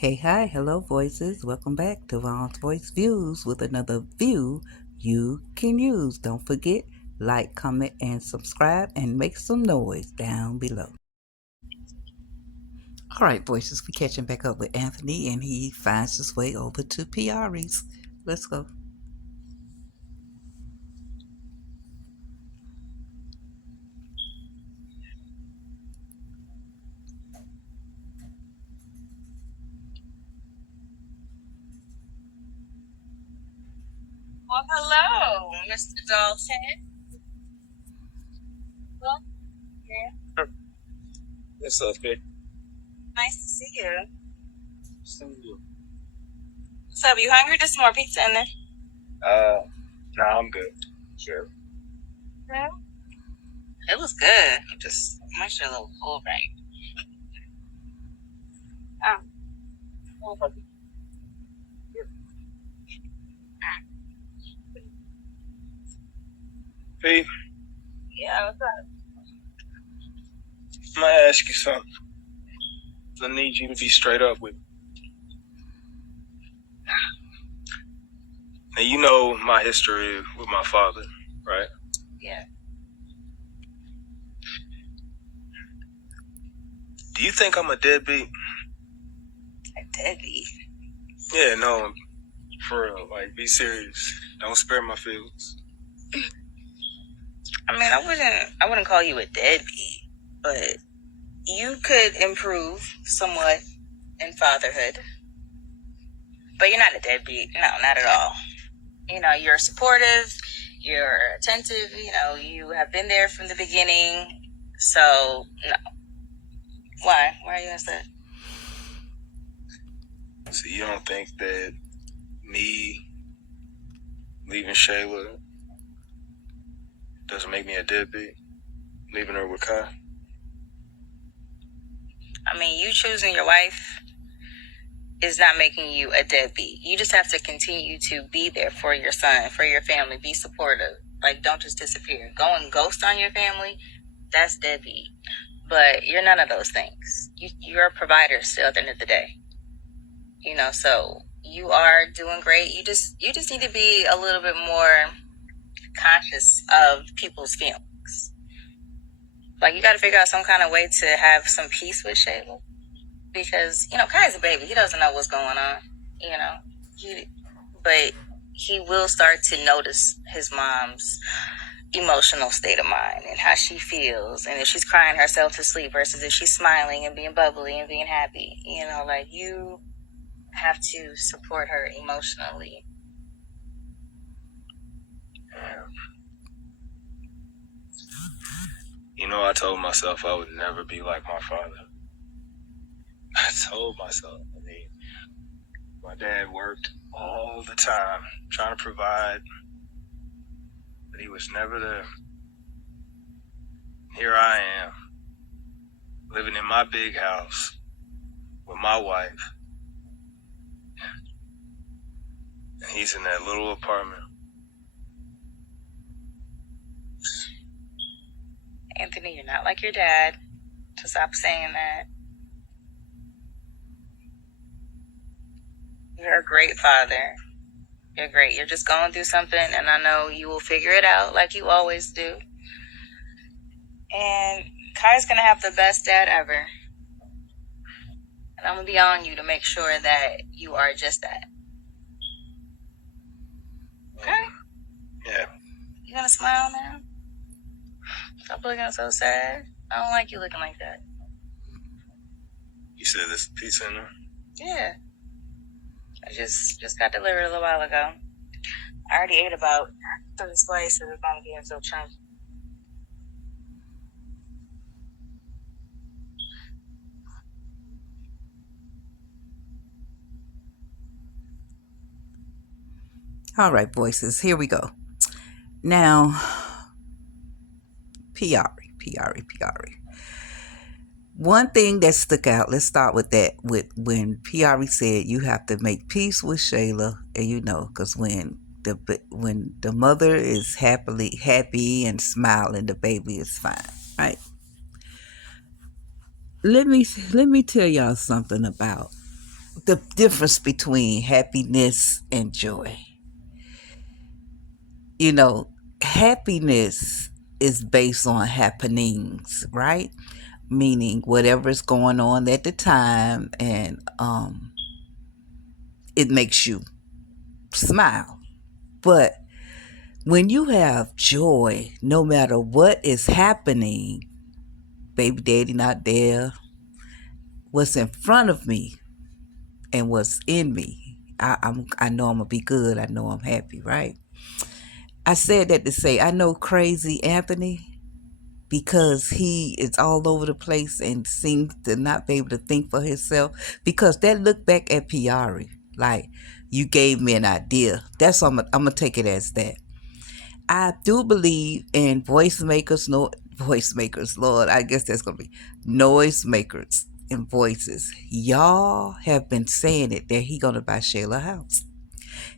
Hey, hi, hello, voices. Welcome back to Vaughn's Voice Views with another view you can use. Don't forget, like, comment, and subscribe, and make some noise down below. All right, voices, we're catching back up with Anthony, and he finds his way over to Piarry's. Let's go. Well, hello, Mr. Dalton. Well, yeah, What's up, Vic? nice to see you. Seeing you. What's up? You hungry? There's some more pizza in there. No, I'm good. Sure. Yeah. It was good. Just I'm sure a little full right. P, Yeah, what's up? I'm gonna ask you something. I need you to be straight up with me. Now, you know my history with my father, right? Yeah. Do you think I'm a deadbeat? A deadbeat. Yeah, no, for real. Like, be serious. Don't spare my feelings. I mean, I wouldn't call you a deadbeat, but you could improve somewhat in fatherhood. But you're not a deadbeat. No, not at all. You know, you're supportive, you're attentive, you have been there from the beginning. So, no. Why? Why are you going to say that? So you don't think that me leaving Shayla doesn't make me a deadbeat? Leaving her with Kai? I mean, you choosing your wife is not making you a deadbeat. You just have to continue to be there for your son, for your family, be supportive. Like, don't just disappear. Going ghost on your family, that's deadbeat. But you're none of those things. You're a provider still at the end of the day. So you are doing great. You just need to be a little bit more conscious of people's feelings. Like, you got to figure out some kind of way to have some peace with Shayla. Because, Kai's a baby. He doesn't know what's going on, but he will start to notice his mom's emotional state of mind and how she feels, and if she's crying herself to sleep versus if she's smiling and being bubbly and being happy. Like, you have to support her emotionally. I told myself I would never be like my father. I told myself. I mean, my dad worked all the time trying to provide, but he was never there. Here I am, living in my big house with my wife, and he's in that little apartment. Anthony, you're not like your dad. So stop saying that. You're a great father. You're great. You're just going through something, and I know you will figure it out like you always do. And Kai's going to have the best dad ever. And I'm going to be on you to make sure that you are just that. Okay? Yeah. You going to smile now? Stop looking so sad. I don't like you looking like that. You said there's pizza in there? Yeah. I just got delivered a little while ago. I already ate about 3 slices. It's not getting so chunky. All right, voices, here we go. Now, Piarry. One thing that stuck out, let's start with that, with when Piarry said you have to make peace with Shayla, and because when the mother is happy and smiling, the baby is fine, right? Let me tell y'all something about the difference between happiness and joy. You know, happiness is based on happenings, right? Meaning whatever's going on at the time, and it makes you smile. But when you have joy, no matter what is happening, baby daddy not there, what's in front of me and what's in me, I know I'm gonna be good. I know I'm happy, right? I said that to say I know crazy Anthony because he is all over the place and seems to not be able to think for himself. Because that look back at Piarry, like, you gave me an idea. That's what I'm gonna take it as that. I do believe in voice makers, no voice makers, Lord. I guess that's gonna be noise makers and voices. Y'all have been saying it that he gonna buy Shayla a house.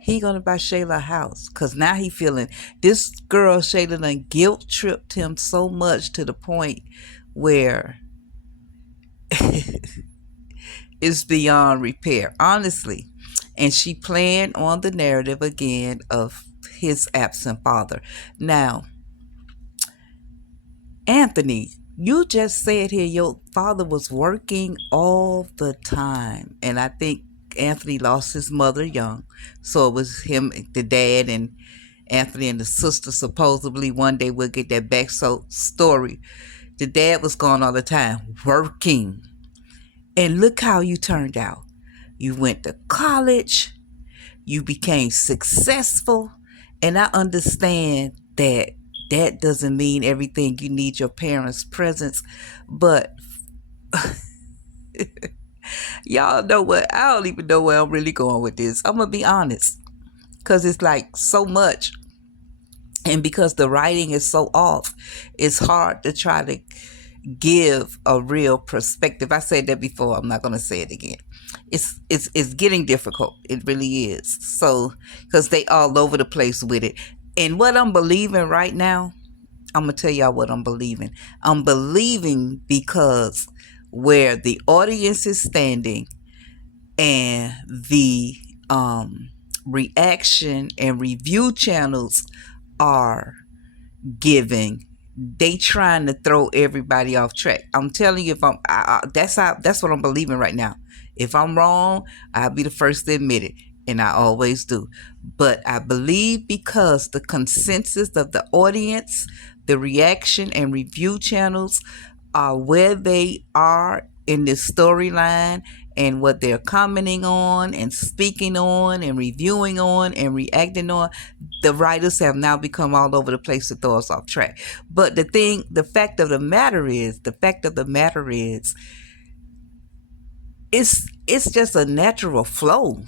He gonna buy Shayla a house. Cause now he feeling this girl Shayla done guilt tripped him so much to the point where it's beyond repair. Honestly. And she playing on the narrative again of his absent father. Now, Anthony, you just said here your father was working all the time. And I think Anthony lost his mother young. So it was him, the dad, and Anthony and the sister supposedly one day will get that back story. The dad was gone all the time, working. And look how you turned out. You went to college. You became successful. And I understand that that doesn't mean everything. You need your parents' presence. But y'all know what? I don't even know where I'm really going with this. I'm going to be honest. Because it's like so much. And because the writing is so off, it's hard to try to give a real perspective. I said that before. I'm not going to say it again. It's getting difficult. It really is. So, because they all over the place with it. And what I'm believing right now, I'm going to tell y'all what I'm believing. I'm believing because where the audience is standing and the reaction and review channels are giving, they trying to throw everybody off track. I'm telling you, if that's what I'm believing right now. If I'm wrong, I'll be the first to admit it, and I always do. But I believe because the consensus of the audience, the reaction and review channels are where they are in this storyline and what they're commenting on and speaking on and reviewing on and reacting on, the writers have now become all over the place to throw us off track. But the fact of the matter is, it's just a natural flow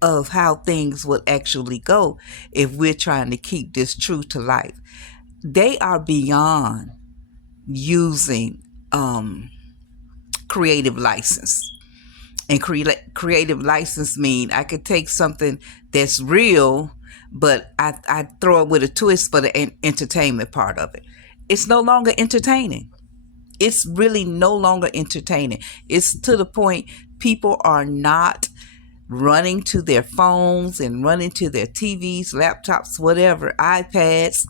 of how things will actually go if we're trying to keep this true to life. They are beyond using creative license. And creative license mean I could take something that's real, but I throw it with a twist for the entertainment part of it. It's no longer entertaining. It's really no longer entertaining. It's to the point people are not running to their phones and running to their TVs, laptops, whatever, iPads,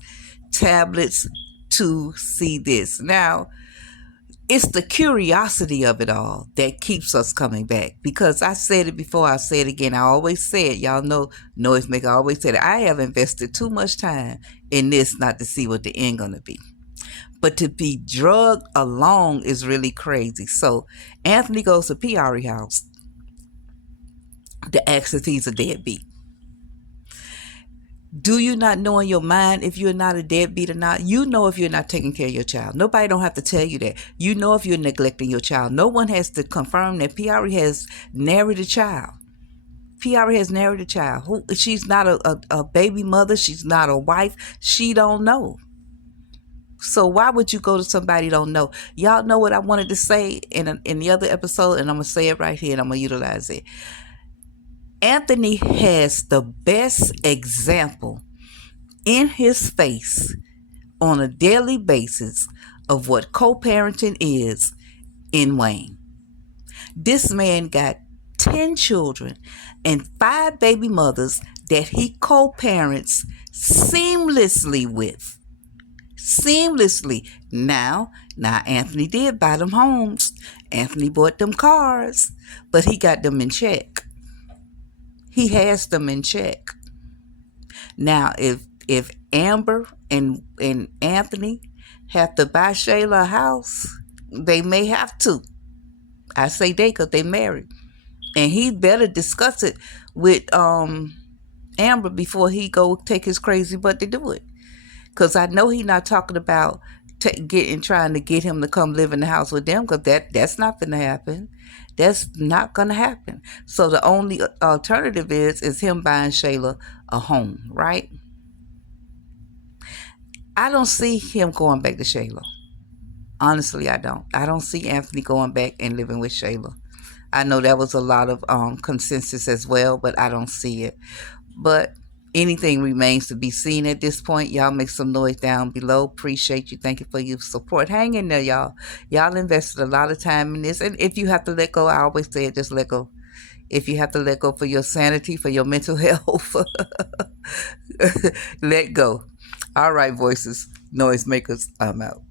tablets to see this. Now, it's the curiosity of it all that keeps us coming back. Because I said it before, I say it again. I always say it. Y'all know, Noisemaker always said it. I have invested too much time in this not to see what the end gonna be. But to be drugged along is really crazy. So Anthony goes to Piarry house to ask if he's a deadbeat. Do you not know in your mind if you're not a deadbeat or not? You know if you're not taking care of your child. Nobody don't have to tell you that. You know if you're neglecting your child. No one has to confirm that Piarry has married a child. Piarry has married a child. She's not a baby mother. She's not a wife. She don't know. So why would you go to somebody who don't know? Y'all know what I wanted to say in the other episode, and I'm going to say it right here, and I'm going to utilize it. Anthony has the best example in his face on a daily basis of what co-parenting is in Wayne. This man got 10 children, and 5 baby mothers that he co-parents seamlessly with. Seamlessly. Now Anthony did buy them homes. Anthony bought them cars, but he got them in check. He has them in check. Now, if Amber and Anthony have to buy Shayla a house, they may have to. I say they because they married. And he better discuss it with Amber before he go take his crazy butt to do it. Because I know he not talking about trying to get him to come live in the house with them, because that's not going to happen. That's not going to happen. So the only alternative is him buying Shayla a home, right? I don't see him going back to Shayla. Honestly, I don't. I don't see Anthony going back and living with Shayla. I know that was a lot of consensus as well, but I don't see it. But anything remains to be seen at this point. Y'all make some noise down below. Appreciate you. Thank you for your support. Hang in there, y'all. Y'all invested a lot of time in this. And if you have to let go, I always say it, just let go. If you have to let go for your sanity, for your mental health, let go. All right, voices, noisemakers, I'm out.